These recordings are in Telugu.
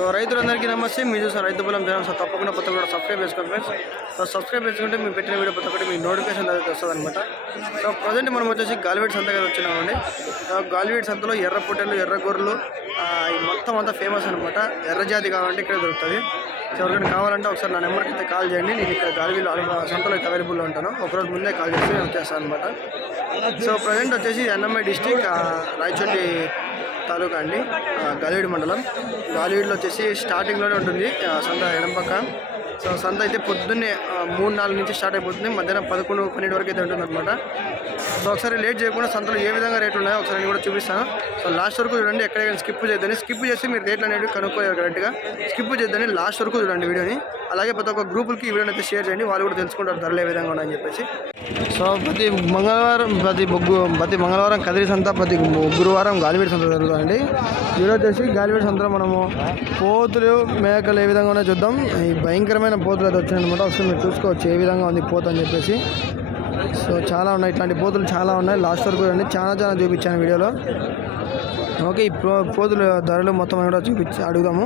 సో రైతులందరికీ నమస్తే. మీరు చూసిన రైతు పొలం జనం సో తప్పకుండా కొత్త కూడా సబ్స్క్రైబ్ చేసుకోండి ఫ్రెండ్స్. సో సబ్స్క్రైబ్ చేసుకుంటే మేము పెట్టిన వీడియో ప్రతి ఒక్కటి మీ నోటిఫికేషన్ అయితే వస్తుంది అనమాట సో ప్రజెంట్ మనం వచ్చేసి గాలివేట్ సంత కదా వచ్చినామండి. సో గాలివేట్ సంతలో ఎర్ర పొట్టెలు ఎర్ర గొర్రెలు ఈ మొత్తం అంతా ఫేమస్ అనమాట ఎర్ర జాతి కావాలంటే ఇక్కడ దొరుకుతుంది. ఎవరికైనా కావాలంటే ఒకసారి నా నెంబర్కి అయితే కాల్ చేయండి. నేను ఇక్కడ గాలివీలో సంతలో అయితే అవైలబుల్లో ఉంటాను. ఒకరోజు ముందే కాల్ చేసి నేను వచ్చేస్తాను అనమాట సో ప్రజెంట్ వచ్చేసి ఎన్ఎంఐ డిస్టిక్ రాయచోటి తాలూకా అండి ఆ, గాలివీడు మండలం. గాలివీడులో వచ్చేసి స్టార్టింగ్లోనే ఉంటుంది సంత ఎడం పక్క సో సంత అయితే పొద్దున్నే మూడు నాలుగు నుంచి స్టార్ట్ అయిపోతుంది. మధ్యాహ్నం పదకొండు పన్నెండు వరకు అయితే ఉంటుంది అనమాట సో ఒకసారి లేట్ చేయకుండా సంతలో ఏ విధంగా రేట్లు ఉన్నాయో ఒకసారి నేను కూడా చూపిస్తాను. సో లాస్ట్ వరకు చూడండి ఎక్కడైనా స్కిప్ చేద్దని స్కిప్ చేసి మీరు రేట్లు అనేవి కనుక్కోలేరు కరెక్ట్గా స్కిప్ చేద్దని లాస్ట్ వరకు చూడండి వీడియోని. అలాగే ప్రతి ఒక్క గ్రూపులకి ఈ వీడియోని అయితే షేర్ చేయండి వాళ్ళు కూడా తెలుసుకుంటారు ధరలు ఏ విధంగా ఉన్నాయని చెప్పేసి. సో ప్రతి మంగళవారం ప్రతి బొగ్గు ప్రతి మంగళవారం కదిరి సంత ప్రతి గురువారం గాలివేడి సంత జరుగుతుందండి. ఈరోజు వచ్చేసి గాలివేడి సంతలో మనము పోతులు మేకలు ఏ విధంగా ఉన్నాయో చూద్దాం. ఈ భయంకరమైన పోతులు అయితే వచ్చినాయన్నమాట. ఒకసారి మీరు చూసుకోవచ్చు ఏ విధంగా ఉంది పోత అని చెప్పేసి. సో చాలా ఉన్నాయి. ఇట్లాంటి పోతులు చాలా ఉన్నాయి. లాస్ట్ వరకు అండి చాలా చాలా చూపించాను వీడియోలో. ఓకే ఈ పో పోతుల ధరలు మొత్తం అని కూడా చూపించి అడుగుదాము.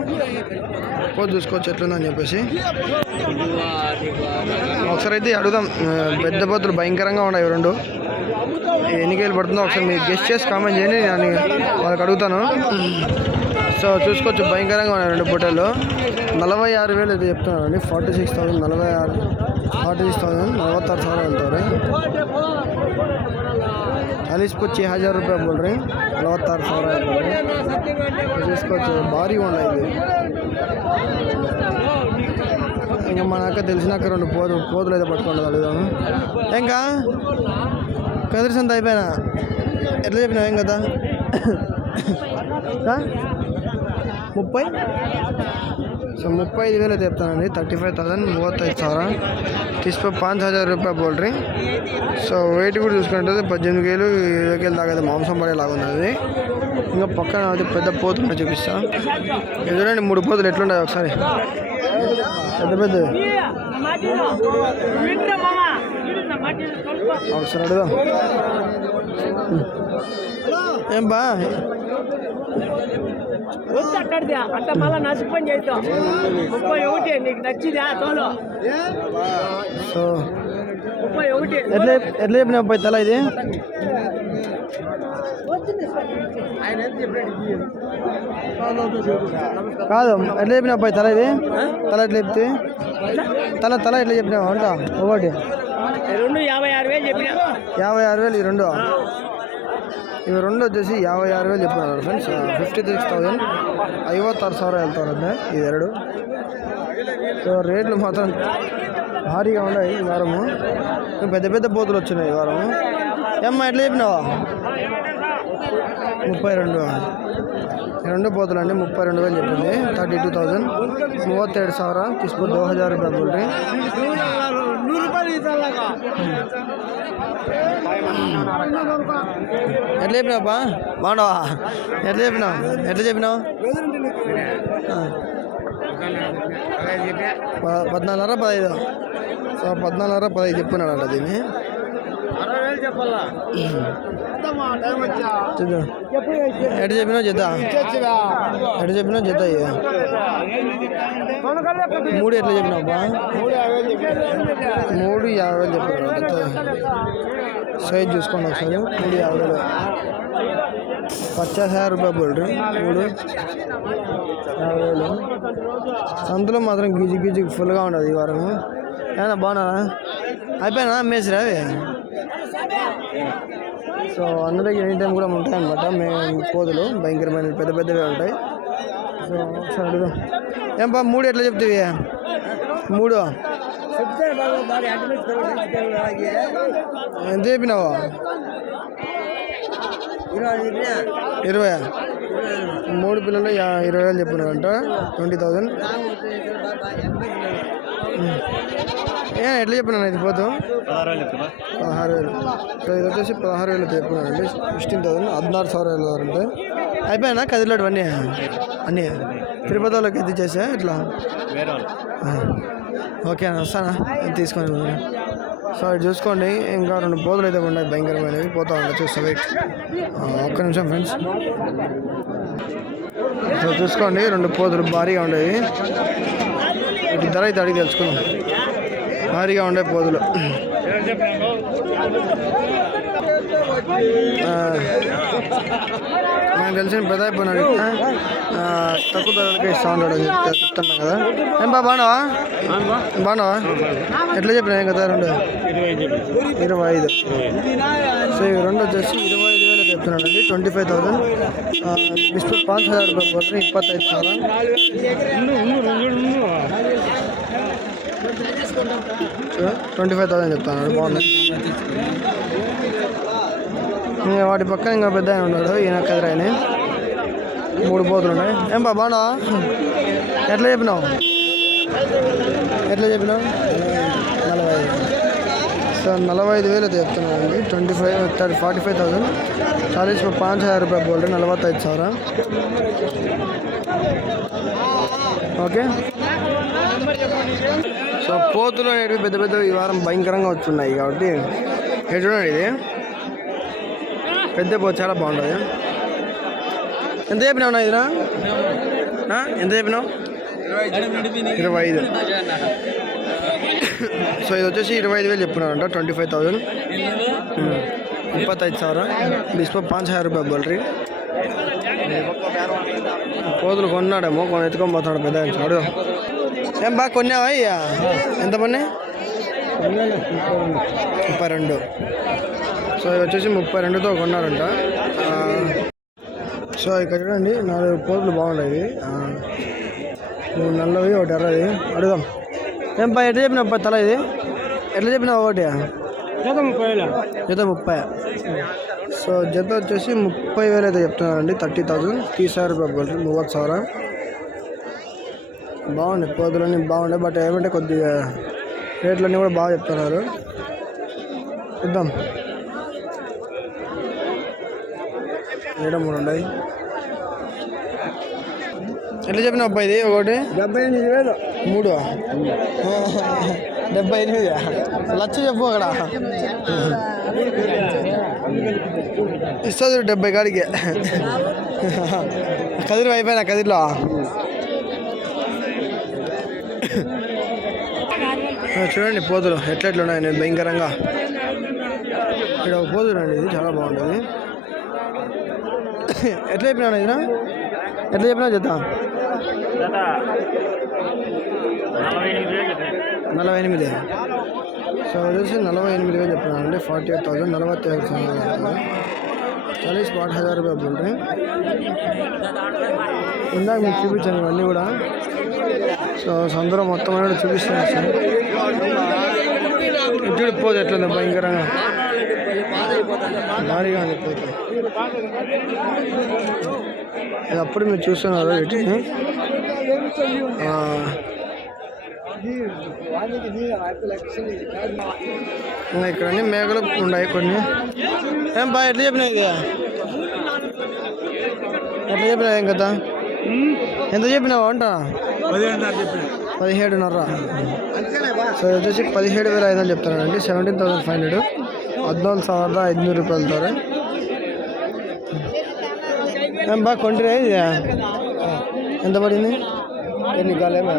పోతు చూసుకోవచ్చు ఎట్లుందని చెప్పేసి. ఒకసారి అయితే అడుగుదాం పెద్ద పోతులు భయంకరంగా ఉన్నాయి రెండు. ఎన్నికలు పడుతుందో ఒకసారి మీరు గెస్ట్ చేసి కామెంట్ చేయండి. నేను వాళ్ళకి అడుగుతాను. సో చూసుకోవచ్చు భయంకరంగా ఉన్నాయి రెండు ఫోటోలు నలభై ఆరు వేలు ఇది చెప్తున్నానండి ఫార్టీ సిక్స్ థౌసండ్ నలభై ఆరు ఫార్టీ సిక్స్ థౌసండ్ నలవత్తారు సార్ అంటారు. అలీస్కి వచ్చి హజార్ రూపాయలు బోల్డ్రి నలవత్తారు సార్ అంటారు. చూసుకోవచ్చు భారీ ఉన్నాయి ఇది ఇంకా మనక తెలిసినాక రెండు పోదు పోతులు అయితే పట్టుకుంటుంది అడుగుదాము ఇంకా కదిరిసంత అయిపోయినా? ఎట్లా చెప్పినా ఏం కదా ముప్పై? సో ముప్పై ఐదు వేలు చెప్తానండి థర్టీ ఫైవ్ థౌసండ్ మూవత్తైదు ಸಾವಿರ తీసుకో పాంచ్ హజార్ రూపాయలు పోల్ట్రీ సో వెయిట్ కూడా చూసుకుంటే పద్దెనిమిది వేలు ఇరవై వేలు తాగదు మాంసం పడేలాగా ఉన్నది. ఇంకా పక్కన పెద్ద పోతున్నా చూపిస్తా. ఎదురండి మూడు పోతులు ఎట్లుండదు ఒకసారి. పెద్ద పెద్ద. ఒకసారి ఏం బా? వద్దు అట్టడితే అట్ట మళ్ళా నష్టపని చేద్దాం ముప్పై ఒకటి నీకు నచ్చిదా? తోలు. సో ముప్పై ఒకటి. ఎట్లా ఎట్లా చెప్పిన అబ్బాయి తల ఇది? కాదు ఎట్లా చెప్పిన అబ్బాయి తల ఇది? తల ఎట్లా చెప్తే? తల తల ఎట్లా చెప్పినావు అంట? ఒకటి. రెండు యాభై ఆరు వేలు చెప్పిన. యాభై ఆరు వేలు ఈ రెండు. ఇవి రెండు వచ్చేసి యాభై ఆరు వేలు చెప్పినారు ఫ్రెండ్స్ ఫిఫ్టీ సిక్స్ థౌజండ్ ఐవత్తారు సార్ వెళ్తారు ಹೇಳ್ತಾವ್ರೆ ఇవి సో రేట్లు మాత్రం భారీగా ఉన్నాయి ఈ వారము. పెద్ద పెద్ద పోతులు వచ్చినాయి ఈ వారము. ఏమ్మా ఎట్లా చెప్పినావా? ముప్పై రెండు. రెండు పోతులు అండి ముప్పై రెండు వేలు చెప్పింది. థర్టీ టూ థౌజండ్ మూవత్తేడు ಸಾವಿರ ಕಿಸ್ಬು ದೋ ಹಜಾರ್ ರೂಪಾಯಿ ఎట్లా చెప్పినావా బాగున్నావా? ఎట్లా చెప్పినావు? ఎట్లా చెప్పినావు? పద్నాలుగున్నర పదహైదు. సో పద్నాలుగున్నర పదహైదు చెప్పున్నాడంట దీన్ని. ఎట్లా చెప్పినావు జత ఎట్లా చెప్పినావు జత. మూడు ఎట్లా చెప్పినావు మూడు యాభై చెప్పారు సైజ్ చూసుకోండి ఒకసారి. మూడు యాభై పచాస్ హజార్ రూపాయలు బోల్డ్రు మూడు యాభై వేలు. సంతలో మాత్రం గిజి గిజి ఫుల్గా ఉండదు ఈ వారం. ఏమన్నా బాగున్నా అయిపోయినా మేసిరా అవి? సో అందులో ఎనీ టైం కూడా ఉంటాయి అనమాట మేము కోతులు భయంకరమైన పెద్ద పెద్దవి ఉంటాయి. సో ఒకసారి అడుగుదాం. ఏం బా మూడు ఎట్లా చెప్తావి మూడు. చెప్తే ఎంత చెప్పినావు? ఇరవై మూడు పిల్లలు ఇరవై వేలు చెప్పిన అంట ట్వంటీ థౌజండ్ ఏ ఎట్లా చెప్పిన ఇది పోతాం పదహారు వేలు సో ఇది వచ్చేసి పదహారు వేలు చెప్పినారండి సిక్స్టీన్ థౌసండ్ హద్నారు సవరాలు అంటే అయిపోయినా కదిలోటు అన్నీ? అన్నీ? తిరుపతి వాళ్ళకి ఇది చేసా ఇట్లా ఓకే అన్న వస్తానా? తీసుకొని సో ఇటు చూసుకోండి. ఇంకా రెండు పోతులు అయితే ఉన్నాయి భయంకరమైనవి. పోతా ఉంటాయి చూస్తా వెయిట్. ఒక్క నిమిషం ఫ్రెండ్స్. సో చూసుకోండి రెండు పోతులు భారీగా ఉండేవి. వీటి ధర అయితే అడిగి తెలుసుకుందాం. భారీగా ఉండే పోతులు ఆ, నాకు తెలిసిన పెద్ద అయిపోయినాడు తక్కువ ధరలకే ఇస్తా ఉంటాడు అని కదా. ఏం బా బాగున్నావా? బాగున్నావా? ఎట్లా చెప్పినా ఏం కదా రెండు? ఇరవై ఐదు. సో ఇవి రెండు వచ్చేసి ఇరవై చెప్తున్నానండి. ట్వంటీ ఫైవ్ థౌసండ్ ఇస్పు పాంచ్ హజార్ రూపాయలు పడుతుంది ఇప్పత్తైదు సార్. ట్వంటీ ఫైవ్ థౌసండ్ చెప్తాను బాగున్నాయి వాటి పక్కన ఇంకా పెద్ద ఆయన ఉన్నాడు. ఈయన కదరాయని మూడు పోతులు ఉన్నాయి. ఏం బా బాడా ఎట్లా చెప్పినావు? ఎట్లా చెప్పినావు? నలభై ఐదు. సో నలభై ఐదు వేలు అయితే చెప్తున్నానండి twenty five thirty forty five thousand Chalisa में पाँच हज़ार रुपये बोल रहे నలభై ಸಾವಿರ ఓకే సో పోతులు అనేవి పెద్ద పెద్ద ఈ వారం భయంకరంగా వచ్చున్నాయి కాబట్టి ఇక్కడ చూడండి ఇది పెద్ద పోతు చాలా బాగుంటుంది ఎంత చెప్పినావు నా ఇదిరా ఆ? ఎంత చెప్పినావు ఇరవై ఐదు సో ఇది వచ్చేసి ఇరవై ఐదు వేలు చెప్తున్నారంట ట్వంటీ ఫైవ్ థౌసండ్ ಇಪ್ಪತ್ತೈದು ಸಾವಿರ డిస్పో పాంచ్ హజార్ రూపాయలు బోల్రీ కోతులు కొన్నాడేమో కొన్ని ఎత్తుకొని పోతున్నాడు పెద్ద ఆయన. అడుగు ఏం బాగా కొన్నావా అయ్యా ఎంత పని ముప్పై రెండు సో ఇది వచ్చేసి ముప్పై రెండుతో కొన్నారంట ఆ, సో ఇక్కడ చూడండి నాలుగు కోతులు బాగున్నాయి ఆ, మూడు నల్లవి ఒకటి ఎర్రది అడుగుదాం ఏం పై ఎట్లా చెప్పిన ముప్పై తల ఇది? ఎట్లా చెప్పిన ఒకటి? జత ముప్పై జత ముప్పై. సో జత వచ్చేసి ముప్పై వేలు అయితే చెప్తున్నారండి థర్టీ థౌజండ్ తీసారు రూపాయలు మూవత్ సార్. బాగుండే కోతులన్నీ బాగుండే బట్ ఏమంటే కొద్దిగా రేట్లన్నీ కూడా బాగా చెప్తున్నారు. చూద్దాం. ఏడా మూడు ఉన్నాయి? ఎట్లా చెప్పిన అబ్బాయి ఇది? ఒకటి? డెబ్బై ఎనిమిది వేలు. మూడు? డెబ్బై ఎనిమిది. లక్ష చెప్పు అక్కడ. ఇస్తుంది డెబ్బై కాడికి. కదిరి అయిపోయినా కదిరిలో. చూడండి పోతులు ఎట్లా ఎట్లా ఉన్నాయి భయంకరంగా. ఇక్కడ ఒక పోతులు అండి ఇది చాలా బాగుంటుంది. ఎట్లా చెప్పినా ఇది? ఎట్లా చెప్పినా చెప్తా నలభై ఎనిమిది సో వచ్చేసి నలభై ఎనిమిది వేలు చెప్తున్నాను అండి. ఫార్టీ ఎయిట్ థౌసండ్ నలభై ఐదు చాలీస్ పాట్ హజార్ రూపాయలు బోల్ रहे ఇందాక మీకు చూపించాను ఇవన్నీ కూడా. సో సందరూ మొత్తం కూడా చూపిస్తున్నాను సార్. ఇటు పోదు ఎట్లుంది భయంకరంగా? భారీగా ఉంది పోతే ఇది అప్పుడు మీరు చూస్తున్నారు వీటిని ఆ, ఇంకా ఇక్కడ అన్ని మేకలు ఉన్నాయి కొన్ని ఏం బా ఎట్లా చెప్పినా ఇది ఎట్లా చెప్పినా ఏం కదా ఎంత చెప్పినావు అంట పదిహేడున్నర సో ఇది వచ్చేసి పదిహేడు వేల ఐదు వందలు చెప్తానండి సెవెంటీన్ థౌసండ్ ఫైవ్ హండ్రెడ్ ಹದಿನಾಲ್ಕು ಸಾವಿರದ ಐದುನೂರು ರೂಪಾಯಿ ಅಂತಾರೆ ఏం బాగా కొంటిరే ఇది ఎంత పడింది ఎన్ని కాలేమా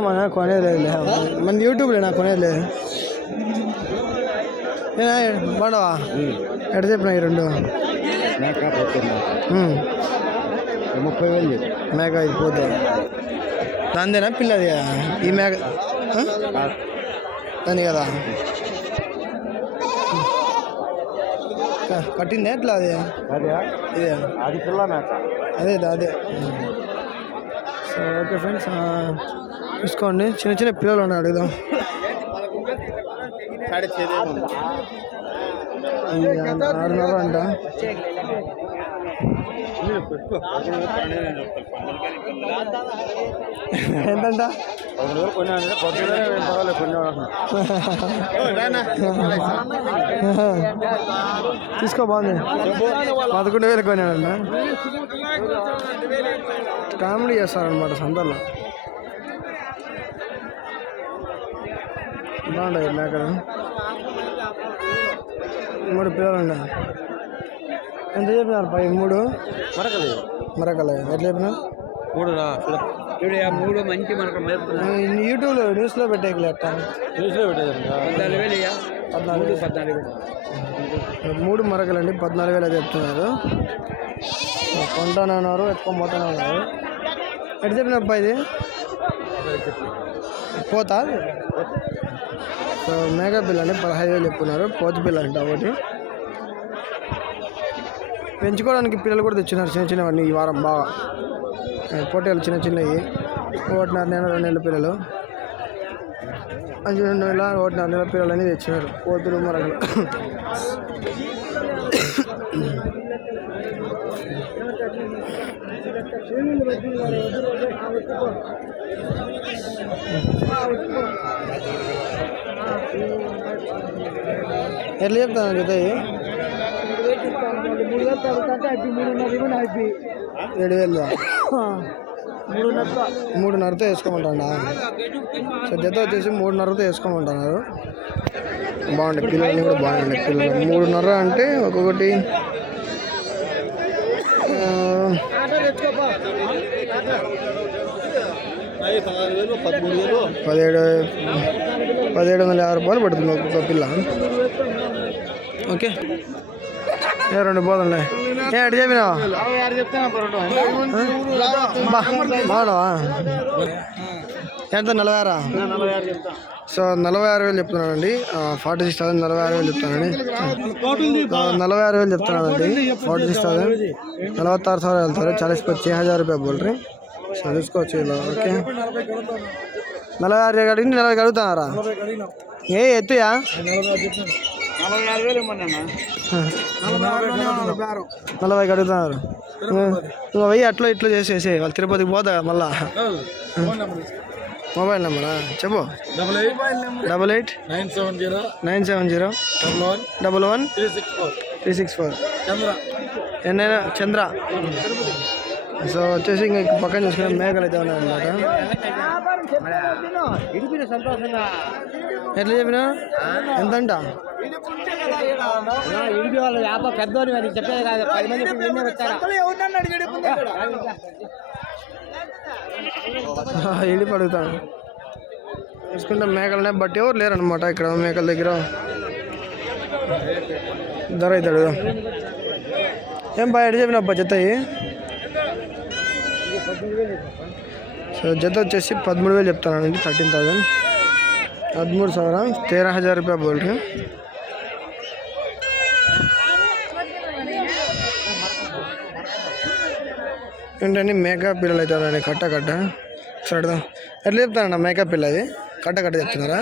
మన కొనేది లేదు మన యూట్యూబ్లో నాకు కొనేది లేదు ఏనా బాగున్నావా ఎట్ట చెప్పినా ఈ రెండు ఉమ్. ముప్పై వేలు మేక ఇది పోతే దాందేనా పిల్లది ఈ మేక ఆ? దాని కదా కట్టిందే ఎట్లా అది? అదే. ఇదే. అది పిల్ల మేక. అదే అదే. సో ఓకే ఫ్రెండ్స్ చూసుకోండి. చిన్న చిన్న పిల్లలు ఉన్నాయి అడుగుదాం. ఆరున్నర అంట ఎంతంట పది వేలు కొన్ని అంటే పది వేలు పర్వాలేదు కొన్ని తీసుకో బాగుంది. పదకొండు వేలు కొనాడంట కామెడీ చేస్తారనమాట సందర్లో. బాగుంటాయి మేకలు. మూడు పిల్లలు ఎంత చెప్పినారు? పై మూడు? మరకలేదు మరకల. ఎట్లా చెప్పినా మూడు మూడు మంచి మనకు యూట్యూబ్లో న్యూస్లో పెట్టేకి న్యూస్లో పెట్టేది పద్నాలుగు వేలు ఇయ్య. పద్నాలుగు పద్నాలుగు వేలు. మూడు మరకలండి పద్నాలుగు వేలు చెప్తున్నారు. కొంటానన్నారు ఎత్తుకోబోతానన్నారు ఎట్లా చెప్పిన అబ్బాయి ఇది? పోతా? సో మేఘా పిల్ల అండి పదహైదు వేలు చెప్పున్నారు పోత పిల్ల అంట ఒకటి. పెంచుకోవడానికి పిల్లలు కూడా తెచ్చినారు చిన్న చిన్నవన్నీ ఈ వారం బాగా. పొట్టేలు చిన్న చిన్నవి. ఒకటిన్నర నెల రెండు నెలల పిల్లలు. అஞ்சు రెండు నెలల ఒకటిన్నర నెలల పిల్లలు అనేది తెచ్చినారు. కోతులు మరకలు ఎట్లా చెప్తాను జత తగ్గుతుంటే మూడున్నర ఏడు వేలు. మూడున్నరతో వేసుకోమంటారా సద్యతో వచ్చేసి మూడున్నరతో వేసుకోమంటున్నారు. బాగుంటుంది పిల్లలు కూడా బాగుంటాయి పిల్లలు. మూడున్నర అంటే ఒక్కొక్కటి పదిహేడు పదిహేడు వందల యాభై రూపాయలు పడుతుంది ఒక్కొక్క పిల్ల. ఓకే. ఏ రెండు బోధనలే ఏ అటు చెప్పినావా? బాగున్నావా ఎంత? నలభై ఆరా సో నలభై ఆరు వేలు చెప్తున్నానండి ఫార్టీ సిక్స్ థౌసండ్ నలభై ఆరు వేలు చెప్తున్నానండి నలభై ఆరు వేలు చెప్తున్నానండి ఫార్టీ సిక్స్ థౌసండ్. నలభత్తారు సార్ వెళ్తారు. చాలీస్ పచ్చి హజార్ రూపాయ బోల్ రీ సో తీసుకోవచ్చు ఇలా ఓకే. నలభై ఆరు అడిగి నలభై అడుగుతున్నారా? ఏ ఎత్తుయా? నలభై అడుగుతున్నారు ఇంకా వెయ్యి అట్లా ఇట్లా చేసేసి వాళ్ళు తిరుపతికి పోతా మళ్ళా. మొబైల్ నెంబరా? చెప్పు. Double eight double eight nine seven zero. Nine seven zero. Double one. Double one. Three six four. Three six four. Chandra. ఎన్నైనా చంద్ర. సో వచ్చేసి ఇంకా పక్కన చూసుకునే మేఘాలు అయితే ఉన్నాయి అనమాట ఇడిపిన సంతోషంగా. ఎట్లా చెప్పినా ఎంతంట? ఇడిపి వాళ్ళు వ్యాపారం పెద్దోని చెప్పేది కాదు. పది మంది నిన్నే వచ్చారా? అడుగుతాను చూసుకుంటే మేకలనే బట్టి ఎవరు లేరనమాట ఇక్కడ మేకల దగ్గర. ధర అయితే అడుగుదాం ఏం బాగా ఎడి చెప్పిన అబ్బా జత సో జత వచ్చేసి పదమూడు వేలు చెప్తానండి థర్టీన్ థౌజండ్ పదమూడు సవర తేరా హజార్ రూపాయ బోల్ట్ ఏంటండి మేకప్ పిల్లలు అవుతారండి కట్ట కట్ట. చూడదాం ఎట్లా చెప్తానన్న మేకప్ పిల్ల అది? కట్ట కట్ట చెప్తున్నారా?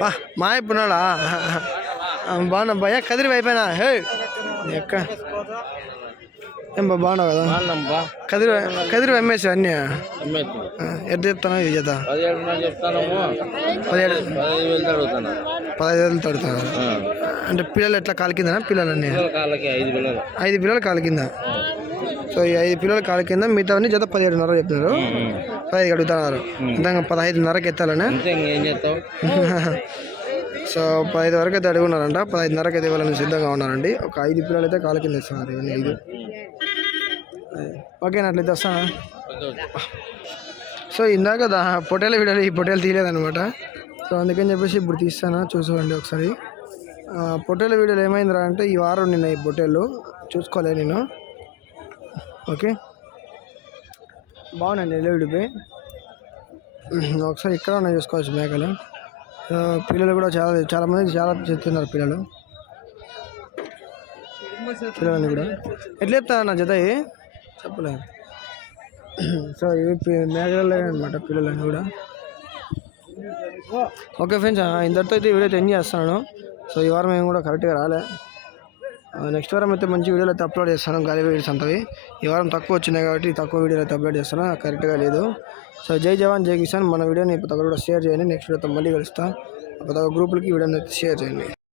బా మా అయిపోయినాడా బాగున్నా భయ్యా కదిరి అయిపోయినా? హే! ఎక్క ఏం బా బాగున్నావు కదా? కదిరి కదిరి అమ్మేసి. అన్నీ ఎట్లా చెప్తాను ఇది చేత పదిహేడు పదహైదు వేలు తడుతున్నారు అంటే పిల్లలు ఎట్లా కాలు కిందనా పిల్లలన్నీ ఐదు పిల్లలు. ఐదు పిల్లలు కాలు కింద సో ఈ ఐదు పిల్లలు కాలు కింద మిగతావన్నీ జత పదిహేడున్నర చెప్తున్నారు. పదహైదు అడుగుతున్నారు. ఇంత పదహైదున్నరకి ఎత్తాలని? ఇంకేం సో పదహైదు వరకు అయితే అడుగున్నారంట. పదహైదున్నరకి అయితే ఇవ్వాలని సిద్ధంగా ఉన్నారండి. ఒక ఐదు పిల్లలు అయితే కాలు కింద ఇస్తున్నారు. ఇవన్నీ ఐదు. ఓకేనా అట్లయితే వస్తానా? సో ఇందాక దా పొటేల వీడియోలు ఈ పొటేలు తీయలేదనమాట సో అందుకని చెప్పేసి ఇప్పుడు తీస్తాను? చూసుకోండి ఒకసారి. ఆ, పొటేల వీడియోలు ఏమైందిరా అంటే ఈ వారం నిన్న ఈ పొటేలు చూసుకోలే నేను. ఓకే. బాగున్నాయండి ఎల్లు విడిపోయి ఒకసారి ఇక్కడ ఉన్నాయి చూసుకోవచ్చు మేకలు. పిల్లలు కూడా చాలా చాలామంది చాలా చెప్తున్నారు పిల్లలు. పిల్లలని కూడా. ఎట్లా చెప్తా నా జత చెప్పలేదు సో ఇవి మేకలే అనమాట పిల్లలని కూడా. ఓకే ఫ్రెండ్స్ ఇంతటితో అయితే వీడియో అయితే ఎంజాయ్ చేస్తాను సో ఈ వారం మేము కూడా కరెక్ట్గా రాలే. నెక్స్ట్ వారం అయితే మంచి వీడియోలు అయితే అప్లోడ్ చేస్తాను. గాలి వీడియోస్ అంతవి. ఈ వారం తక్కువ వచ్చినాయి కాబట్టి తక్కువ వీడియోలు అయితే అప్లోడ్ చేస్తాను. కరెక్ట్గా లేదు. సో జై జవాన్ జై కిసాన్. మన వీడియోని ఇప్పుడు కూడా షేర్ చేయండి. నెక్స్ట్ వీడియోతో మళ్ళీ కలుస్తా. ఒక గ్రూపులకి వీడియోని అయితే షేర్ చేయండి.